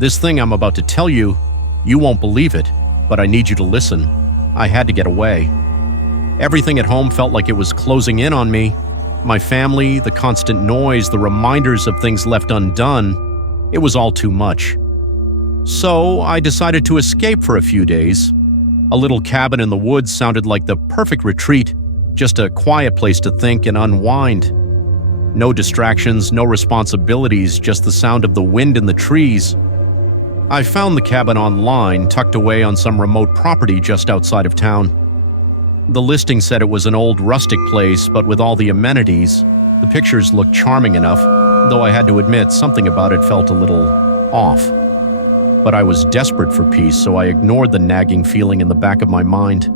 This thing I'm about to tell you, you won't believe it, but I need you to listen. I had to get away. Everything at home felt like it was closing in on me. My family, the constant noise, the reminders of things left undone. It was all too much. So I decided to escape for a few days. A little cabin in the woods sounded like the perfect retreat, just a quiet place to think and unwind. No distractions, no responsibilities, just the sound of the wind in the trees. I found the cabin online, tucked away on some remote property just outside of town. The listing said it was an old rustic place, but with all the amenities. The pictures looked charming enough, though I had to admit something about it felt a little off. But I was desperate for peace, so I ignored the nagging feeling in the back of my mind.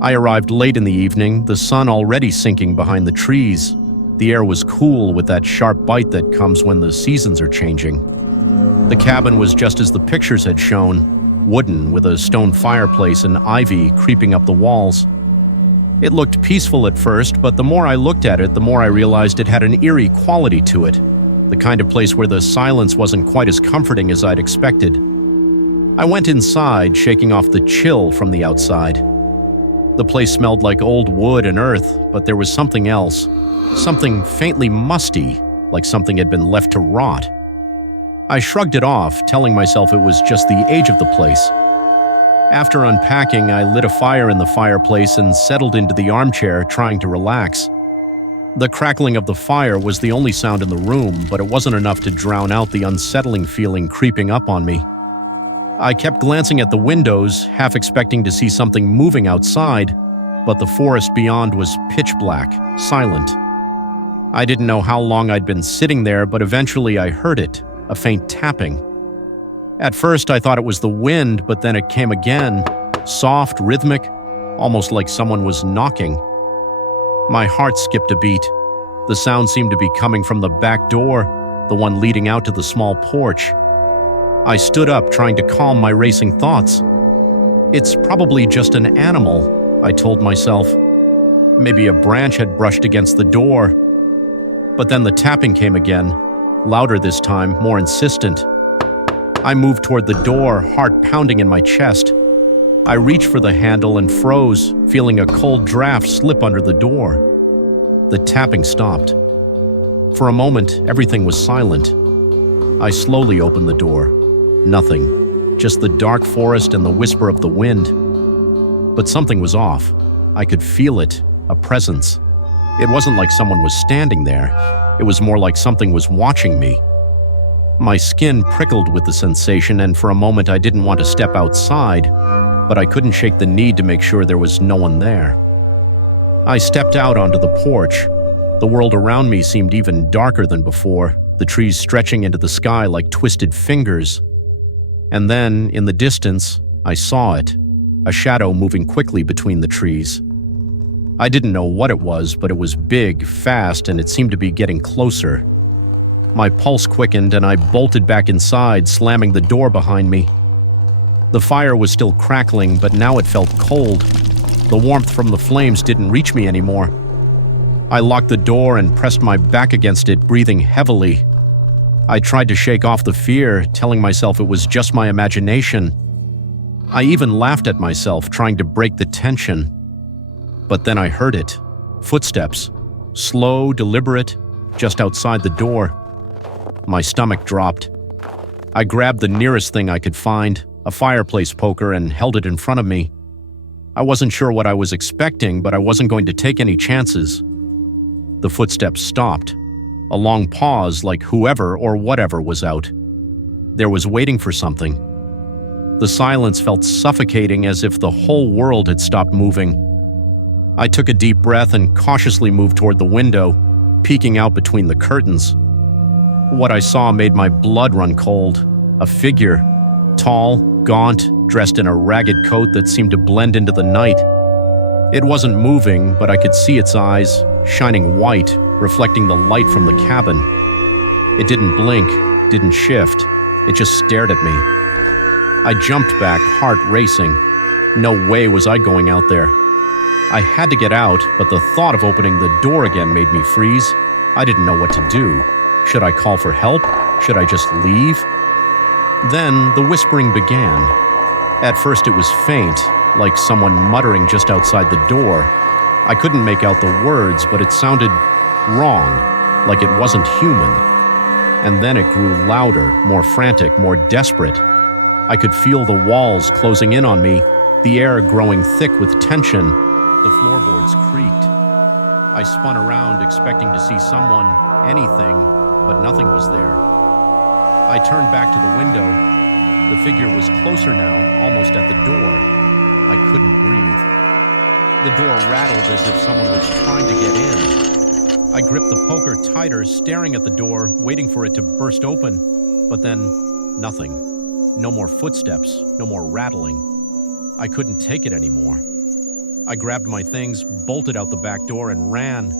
I arrived late in the evening, the sun already sinking behind the trees. The air was cool with that sharp bite that comes when the seasons are changing. The cabin was just as the pictures had shown, wooden with a stone fireplace and ivy creeping up the walls. It looked peaceful at first, but the more I looked at it, the more I realized it had an eerie quality to it, the kind of place where the silence wasn't quite as comforting as I'd expected. I went inside, shaking off the chill from the outside. The place smelled like old wood and earth, but there was something else, something faintly musty, like something had been left to rot. I shrugged it off, telling myself it was just the age of the place. After unpacking, I lit a fire in the fireplace and settled into the armchair, trying to relax. The crackling of the fire was the only sound in the room, but it wasn't enough to drown out the unsettling feeling creeping up on me. I kept glancing at the windows, half expecting to see something moving outside, but the forest beyond was pitch black, silent. I didn't know how long I'd been sitting there, but eventually I heard it. A faint tapping. At first I thought it was the wind, but then it came again, soft, rhythmic, almost like someone was knocking. My heart skipped a beat. The sound seemed to be coming from the back door, the one leading out to the small porch. I stood up, trying to calm my racing thoughts. It's probably just an animal, I told myself. Maybe a branch had brushed against the door. But then the tapping came again. Louder this time, more insistent. I moved toward the door, heart pounding in my chest. I reached for the handle and froze, feeling a cold draft slip under the door. The tapping stopped. For a moment, everything was silent. I slowly opened the door. Nothing, just the dark forest and the whisper of the wind. But something was off. I could feel it, a presence. It wasn't like someone was standing there. It was more like something was watching me. My skin prickled with the sensation, and for a moment I didn't want to step outside, but I couldn't shake the need to make sure there was no one there. I stepped out onto the porch. The world around me seemed even darker than before, the trees stretching into the sky like twisted fingers. And then, in the distance, I saw it, a shadow moving quickly between the trees. I didn't know what it was, but it was big, fast, and it seemed to be getting closer. My pulse quickened and I bolted back inside, slamming the door behind me. The fire was still crackling, but now it felt cold. The warmth from the flames didn't reach me anymore. I locked the door and pressed my back against it, breathing heavily. I tried to shake off the fear, telling myself it was just my imagination. I even laughed at myself, trying to break the tension. But then I heard it. Footsteps. Slow, deliberate, just outside the door. My stomach dropped. I grabbed the nearest thing I could find, a fireplace poker, and held it in front of me. I wasn't sure what I was expecting, but I wasn't going to take any chances. The footsteps stopped. A long pause, like whoever or whatever was out. There was waiting for something. The silence felt suffocating, as if the whole world had stopped moving. I took a deep breath and cautiously moved toward the window, peeking out between the curtains. What I saw made my blood run cold. A figure, tall, gaunt, dressed in a ragged coat that seemed to blend into the night. It wasn't moving, but I could see its eyes, shining white, reflecting the light from the cabin. It didn't blink, didn't shift. It just stared at me. I jumped back, heart racing. No way was I going out there. I had to get out, but the thought of opening the door again made me freeze. I didn't know what to do. Should I call for help? Should I just leave? Then the whispering began. At first it was faint, like someone muttering just outside the door. I couldn't make out the words, but it sounded wrong, like it wasn't human. And then it grew louder, more frantic, more desperate. I could feel the walls closing in on me, the air growing thick with tension. The floorboards creaked. I spun around, expecting to see someone, anything, but nothing was there. I turned back to the window. The figure was closer now, almost at the door. I couldn't breathe. The door rattled as if someone was trying to get in. I gripped the poker tighter, staring at the door, waiting for it to burst open. But then, nothing. No more footsteps, no more rattling. I couldn't take it anymore. I grabbed my things, bolted out the back door, and ran,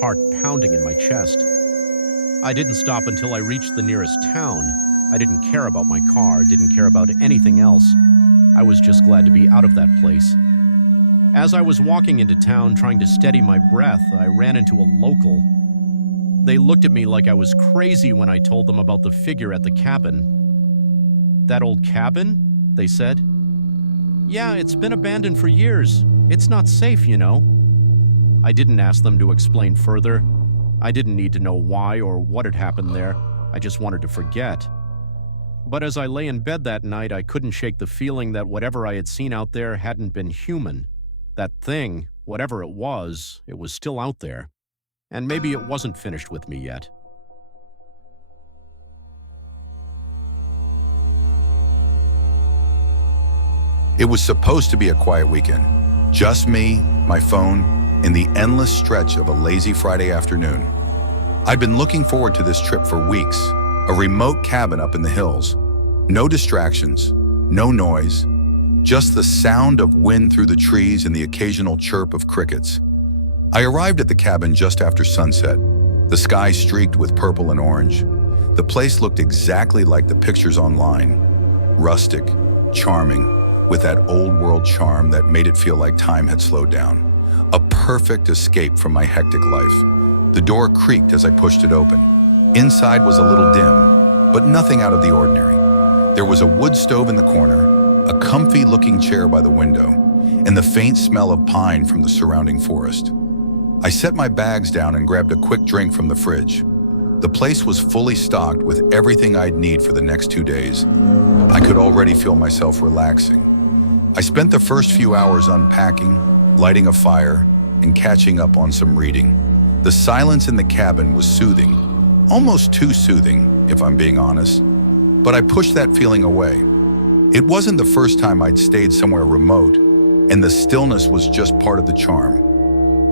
heart pounding in my chest. I didn't stop until I reached the nearest town. I didn't care about my car, didn't care about anything else. I was just glad to be out of that place. As I was walking into town trying to steady my breath, I ran into a local. They looked at me like I was crazy when I told them about the figure at the cabin. "That old cabin?" they said. "Yeah, it's been abandoned for years. It's not safe, you know." I didn't ask them to explain further. I didn't need to know why or what had happened there. I just wanted to forget. But as I lay in bed that night, I couldn't shake the feeling that whatever I had seen out there hadn't been human. That thing, whatever it was still out there. And maybe it wasn't finished with me yet. It was supposed to be a quiet weekend. Just me, my phone, and the endless stretch of a lazy Friday afternoon. I'd been looking forward to this trip for weeks. A remote cabin up in the hills. No distractions, no noise, just the sound of wind through the trees and the occasional chirp of crickets. I arrived at the cabin just after sunset, the sky streaked with purple and orange. The place looked exactly like the pictures online. Rustic, charming, with that old-world charm that made it feel like time had slowed down. A perfect escape from my hectic life. The door creaked as I pushed it open. Inside was a little dim, but nothing out of the ordinary. There was a wood stove in the corner, a comfy-looking chair by the window, and the faint smell of pine from the surrounding forest. I set my bags down and grabbed a quick drink from the fridge. The place was fully stocked with everything I'd need for the next 2 days. I could already feel myself relaxing. I spent the first few hours unpacking, lighting a fire, and catching up on some reading. The silence in the cabin was soothing, almost too soothing, if I'm being honest. But I pushed that feeling away. It wasn't the first time I'd stayed somewhere remote, and the stillness was just part of the charm.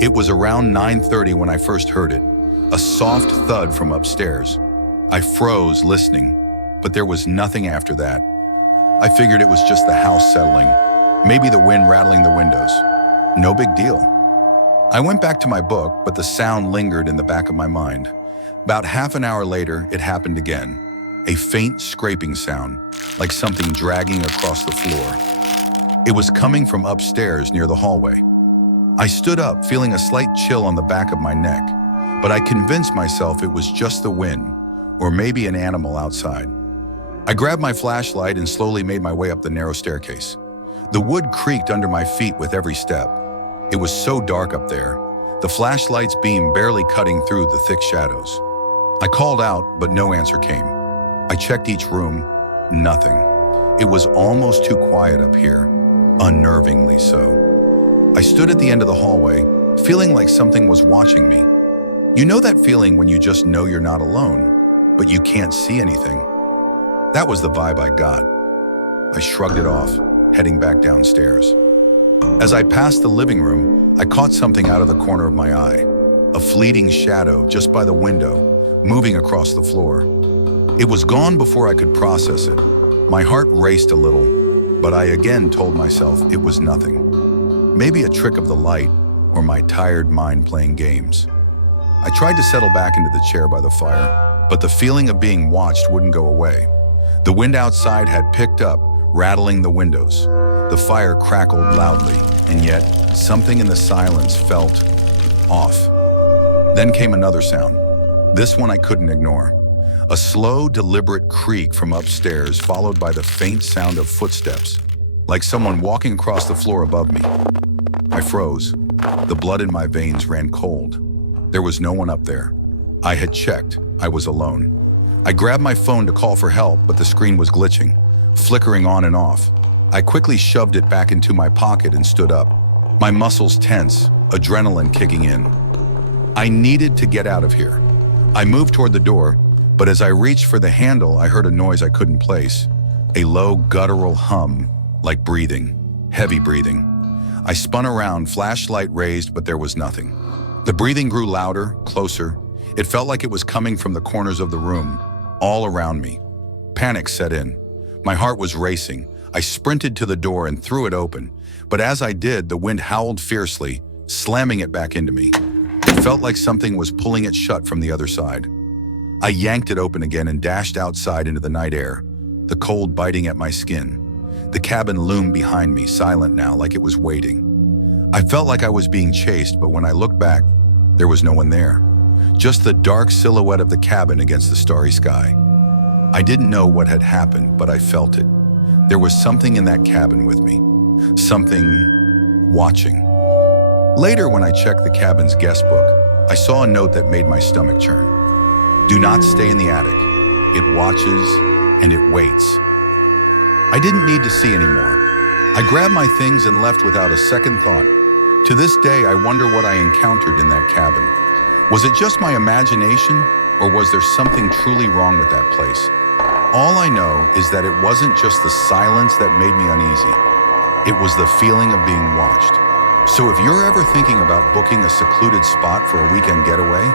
It was around 9:30 when I first heard it, a soft thud from upstairs. I froze listening, but there was nothing after that. I figured it was just the house settling, maybe the wind rattling the windows. No big deal. I went back to my book, but the sound lingered in the back of my mind. About half an hour later, it happened again. A faint scraping sound, like something dragging across the floor. It was coming from upstairs near the hallway. I stood up, feeling a slight chill on the back of my neck, but I convinced myself it was just the wind, or maybe an animal outside. I grabbed my flashlight and slowly made my way up the narrow staircase. The wood creaked under my feet with every step. It was so dark up there, the flashlight's beam barely cutting through the thick shadows. I called out, but no answer came. I checked each room, nothing. It was almost too quiet up here, unnervingly so. I stood at the end of the hallway, feeling like something was watching me. You know that feeling when you just know you're not alone, but you can't see anything? That was the vibe I got. I shrugged it off, heading back downstairs. As I passed the living room, I caught something out of the corner of my eye. A fleeting shadow just by the window, moving across the floor. It was gone before I could process it. My heart raced a little, but I again told myself it was nothing. Maybe a trick of the light or my tired mind playing games. I tried to settle back into the chair by the fire, but the feeling of being watched wouldn't go away. The wind outside had picked up, rattling the windows. The fire crackled loudly, and yet something in the silence felt off. Then came another sound. This one I couldn't ignore. A slow, deliberate creak from upstairs, followed by the faint sound of footsteps, like someone walking across the floor above me. I froze. The blood in my veins ran cold. There was no one up there. I had checked. I was alone. I grabbed my phone to call for help, but the screen was glitching, flickering on and off. I quickly shoved it back into my pocket and stood up, my muscles tense, adrenaline kicking in. I needed to get out of here. I moved toward the door, but as I reached for the handle, I heard a noise I couldn't place. A low, guttural hum, like breathing, heavy breathing. I spun around, flashlight raised, but there was nothing. The breathing grew louder, closer. It felt like it was coming from the corners of the room, all around me. Panic set in. My heart was racing. I sprinted to the door and threw it open, but as I did, the wind howled fiercely, slamming it back into me. It felt like something was pulling it shut from the other side. I yanked it open again and dashed outside into the night air, the cold biting at my skin. The cabin loomed behind me, silent now, like it was waiting. I felt like I was being chased, but when I looked back, there was no one there. Just the dark silhouette of the cabin against the starry sky. I didn't know what had happened, but I felt it. There was something in that cabin with me. Something watching. Later, when I checked the cabin's guest book, I saw a note that made my stomach churn. Do not stay in the attic. It watches and it waits. I didn't need to see anymore. I grabbed my things and left without a second thought. To this day, I wonder what I encountered in that cabin. Was it just my imagination, or was there something truly wrong with that place? All I know is that it wasn't just the silence that made me uneasy. It was the feeling of being watched. So if you're ever thinking about booking a secluded spot for a weekend getaway,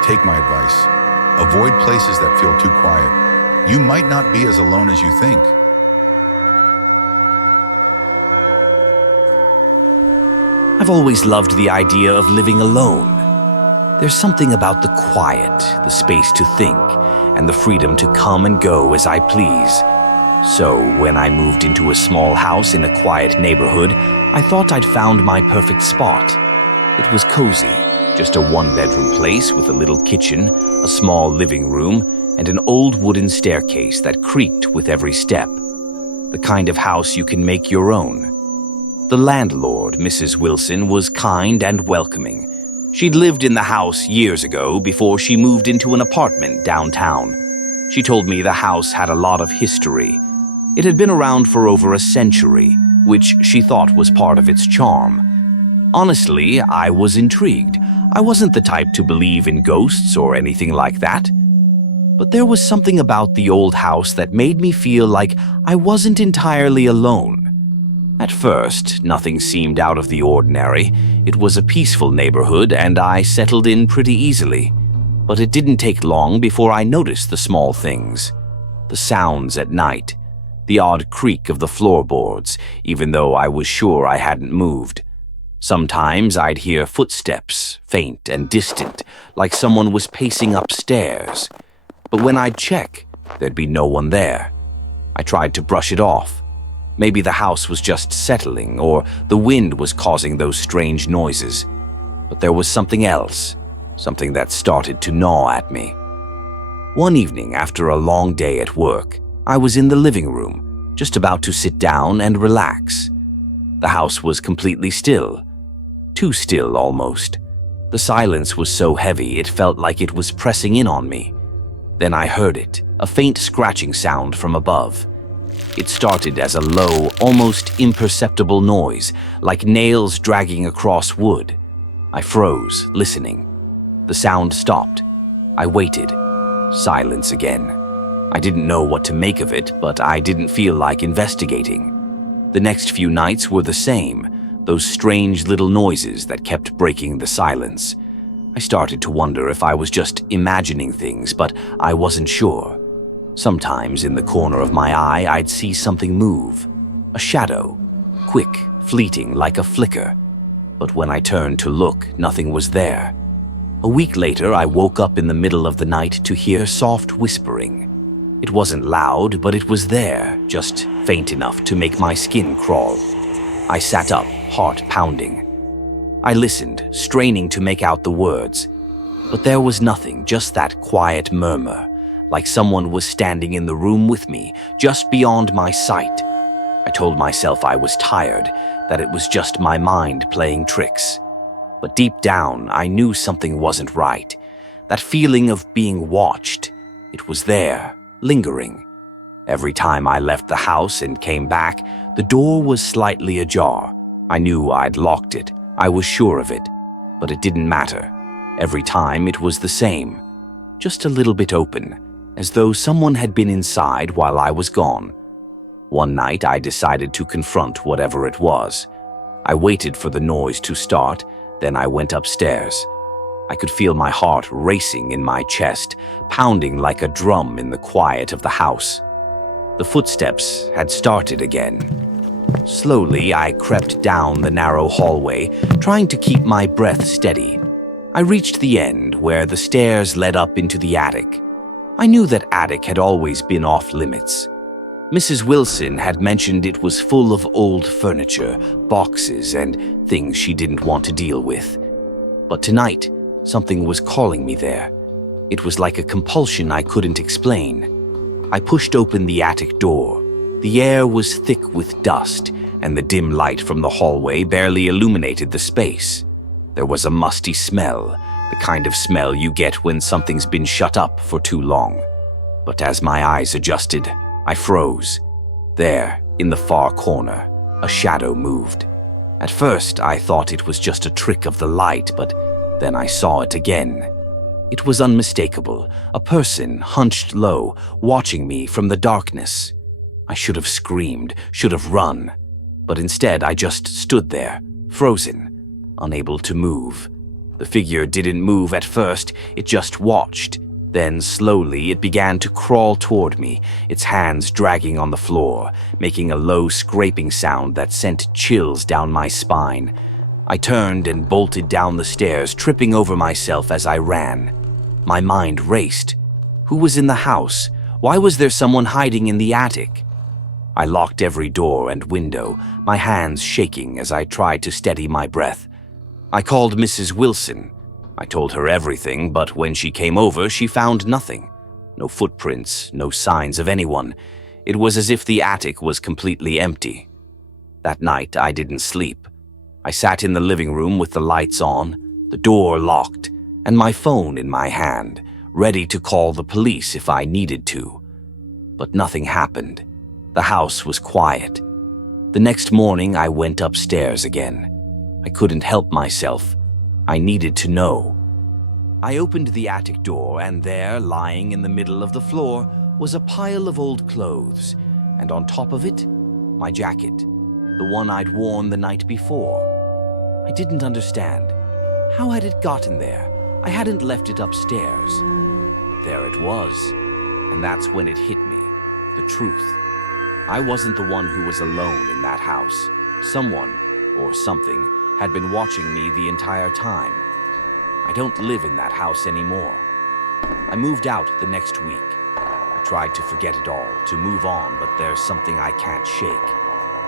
take my advice. Avoid places that feel too quiet. You might not be as alone as you think. I've always loved the idea of living alone. There's something about the quiet, the space to think, and the freedom to come and go as I please. So when I moved into a small house in a quiet neighborhood, I thought I'd found my perfect spot. It was cozy, just a one-bedroom place with a little kitchen, a small living room, and an old wooden staircase that creaked with every step. The kind of house you can make your own. The landlord, Mrs. Wilson, was kind and welcoming. She'd lived in the house years ago before she moved into an apartment downtown. She told me the house had a lot of history. It had been around for over a century, which she thought was part of its charm. Honestly, I was intrigued. I wasn't the type to believe in ghosts or anything like that. But there was something about the old house that made me feel like I wasn't entirely alone. At first, nothing seemed out of the ordinary. It was a peaceful neighborhood, and I settled in pretty easily. But it didn't take long before I noticed the small things. The sounds at night, the odd creak of the floorboards, even though I was sure I hadn't moved. Sometimes I'd hear footsteps, faint and distant, like someone was pacing upstairs. But when I'd check, there'd be no one there. I tried to brush it off. Maybe the house was just settling, or the wind was causing those strange noises. But there was something else, something that started to gnaw at me. One evening, after a long day at work, I was in the living room, just about to sit down and relax. The house was completely still. Too still, almost. The silence was so heavy it felt like it was pressing in on me. Then I heard it, a faint scratching sound from above. It started as a low, almost imperceptible noise, like nails dragging across wood. I froze, listening. The sound stopped. I waited. Silence again. I didn't know what to make of it, but I didn't feel like investigating. The next few nights were the same, those strange little noises that kept breaking the silence. I started to wonder if I was just imagining things, but I wasn't sure. Sometimes in the corner of my eye, I'd see something move. A shadow. Quick, fleeting, like a flicker. But when I turned to look, nothing was there. A week later, I woke up in the middle of the night to hear soft whispering. It wasn't loud, but it was there, just faint enough to make my skin crawl. I sat up, heart pounding. I listened, straining to make out the words. But there was nothing, just that quiet murmur, like someone was standing in the room with me, just beyond my sight. I told myself I was tired, that it was just my mind playing tricks. But deep down, I knew something wasn't right. That feeling of being watched, it was there, lingering. Every time I left the house and came back, the door was slightly ajar. I knew I'd locked it. I was sure of it. But it didn't matter. Every time it was the same. Just a little bit open, as though someone had been inside while I was gone. One night I decided to confront whatever it was. I waited for the noise to start, then I went upstairs. I could feel my heart racing in my chest, pounding like a drum in the quiet of the house. The footsteps had started again. Slowly, I crept down the narrow hallway, trying to keep my breath steady. I reached the end, where the stairs led up into the attic. I knew that attic had always been off limits. Mrs. Wilson had mentioned it was full of old furniture, boxes, and things she didn't want to deal with. But tonight, something was calling me there. It was like a compulsion I couldn't explain. I pushed open the attic door. The air was thick with dust, and the dim light from the hallway barely illuminated the space. There was a musty smell, the kind of smell you get when something's been shut up for too long. But as my eyes adjusted, I froze. There, in the far corner, a shadow moved. At first, I thought it was just a trick of the light, but then I saw it again. It was unmistakable, a person hunched low, watching me from the darkness. I should have screamed, should have run, but instead I just stood there, frozen, unable to move. The figure didn't move at first, it just watched. Then slowly it began to crawl toward me, its hands dragging on the floor, making a low scraping sound that sent chills down my spine. I turned and bolted down the stairs, tripping over myself as I ran. My mind raced. Who was in the house? Why was there someone hiding in the attic? I locked every door and window, my hands shaking as I tried to steady my breath. I called Mrs. Wilson. I told her everything, but when she came over, she found nothing. No footprints, no signs of anyone. It was as if the attic was completely empty. That night, I didn't sleep. I sat in the living room with the lights on, the door locked, and my phone in my hand, ready to call the police if I needed to. But nothing happened. The house was quiet. The next morning, I went upstairs again. I couldn't help myself. I needed to know. I opened the attic door, and there, lying in the middle of the floor, was a pile of old clothes, and on top of it, my jacket, the one I'd worn the night before. I didn't understand. How had it gotten there? I hadn't left it upstairs. But there it was, and that's when it hit me, the truth. I wasn't the one who was alone in that house. Someone, or something, had been watching me the entire time. I don't live in that house anymore. I moved out the next week. I tried to forget it all, to move on, but there's something I can't shake.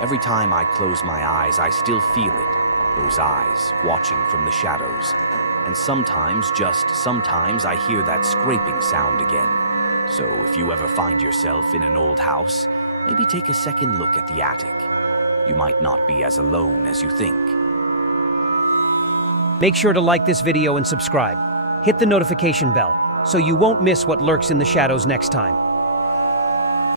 Every time I close my eyes, I still feel it. Those eyes, watching from the shadows. And sometimes, just sometimes, I hear that scraping sound again. So if you ever find yourself in an old house, maybe take a second look at the attic. You might not be as alone as you think. Make sure to like this video and subscribe. Hit the notification bell so you won't miss what lurks in the shadows next time.